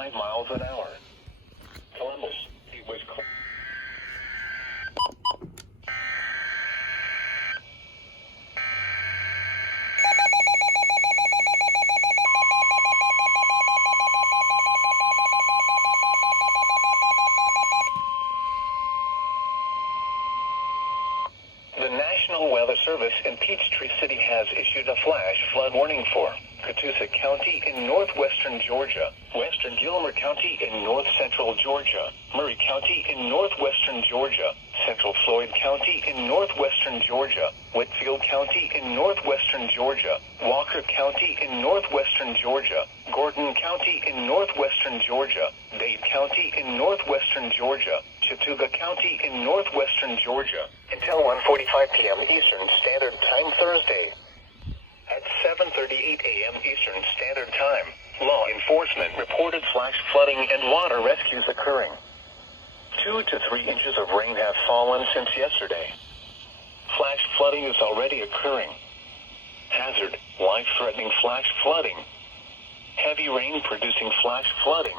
5 miles an hour. Columbus, it was The National Weather Service in Peachtree City has issued a flash flood warning for Catoosa County in northwestern Georgia, western Gilmer County in north-central Georgia, Murray County in northwestern Georgia, central Floyd County in northwestern Georgia, Whitfield County in northwestern Georgia, Walker County in northwestern Georgia, Gordon County in northwestern Georgia, Dade County in northwestern Georgia, Chattooga County in northwestern Georgia, until 1:45 p.m. Eastern Standard Time Thursday. At 7:38 a.m. Eastern Standard Time, law enforcement reported flash flooding and water rescues occurring. 2 to 3 inches of rain have fallen since yesterday. Flash flooding is already occurring. Hazard, life-threatening flash flooding. Heavy rain producing flash flooding.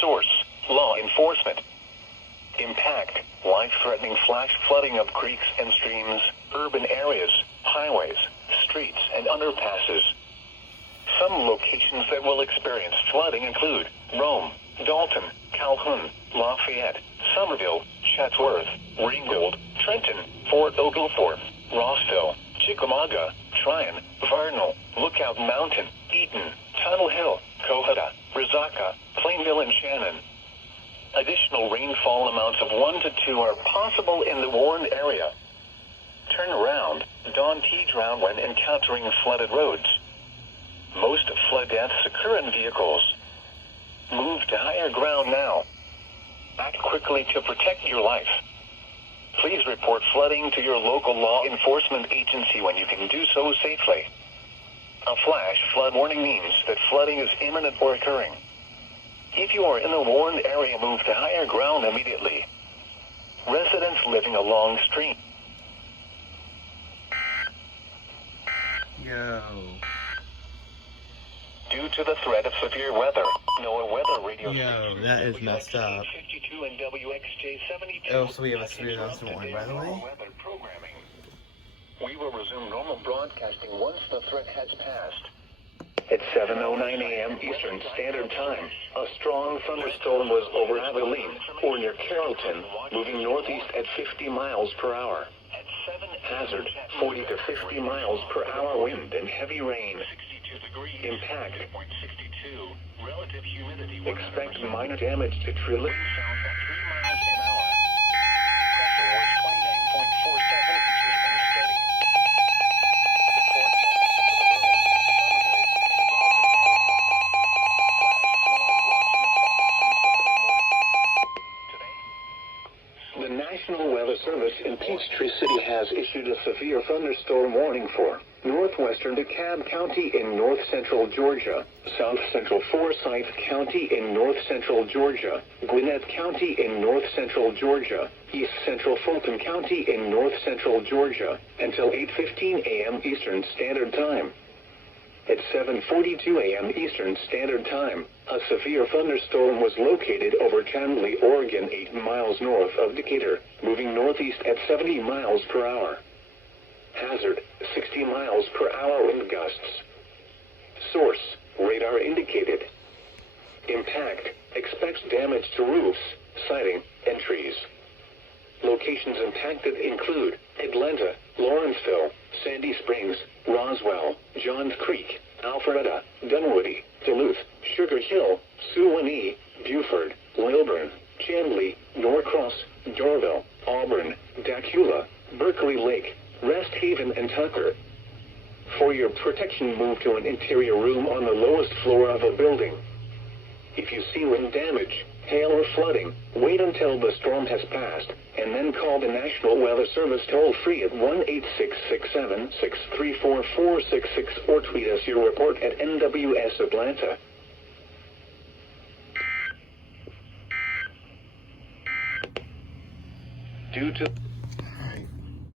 Source, law enforcement. Impact, life-threatening flash flooding of creeks and streams, urban areas, highways, streets, and underpasses. Some locations that will experience flooding include Rome, Dalton, Calhoun, Lafayette, Somerville, Chatsworth, Ringgold, Trenton, Fort Oglethorpe, Rossville, Chickamauga, Tryon, Vernal, Lookout Mountain, Eaton, Tunnel Hill, Cohutta, Resaca, Plainville, and Shannon. Additional rainfall amounts of 1 to 2 are possible in the warned area. Turn around, don't drown when encountering flooded roads. Most flood deaths occur in vehicles. Move to higher ground now. Act quickly to protect your life. Please report flooding to your local law enforcement agency when you can do so safely. A flash flood warning means that flooding is imminent or occurring. If you are in a warned area, move to higher ground immediately. Residents living along stream. Yo. Due to the threat of severe weather, NOAA weather radio Yo, that is messed up. WXK52 and WXK72. Oh, so we have a severe warning, by the way. We will resume normal broadcasting once the threat has passed. At 7:09 a.m. Eastern Standard Time, a strong thunderstorm was over Abilene, or near Carrollton, moving northeast at 50 miles per hour. Hazard, 40 to 50 miles per hour wind and heavy rain. Impact. Expect minor damage to trees. The National Weather Service in Peachtree City has issued a severe thunderstorm warning for northwestern DeKalb County in north-central Georgia, south-central Forsyth County in north-central Georgia, Gwinnett County in north-central Georgia, east-central Fulton County in north-central Georgia, until 8:15 a.m. Eastern Standard Time. At 7:42 a.m. Eastern Standard Time, a severe thunderstorm was located over Chandley, Oregon, 8 miles north of Decatur, moving northeast at 70 miles per hour. Hazard, 60 miles per hour wind gusts. Source, radar indicated. Impact, expects damage to roofs, siding, and trees. Locations impacted include Atlanta, Lawrenceville, Sandy Springs, Roswell, Johns Creek, Alpharetta, Dunwoody, Duluth, Sugar Hill, Suwanee, Buford, Lilburn, Chandley, Norcross, Dorville, Auburn, Dacula, Berkeley Lake, Rest Haven, and Tucker. For your protection, move to an interior room on the lowest floor of a building. If you see wind damage, hail, or flooding, wait until the storm has passed, and then call the National Weather Service toll-free at 1-866-7-634-466 or tweet us your report at NWS Atlanta. Due to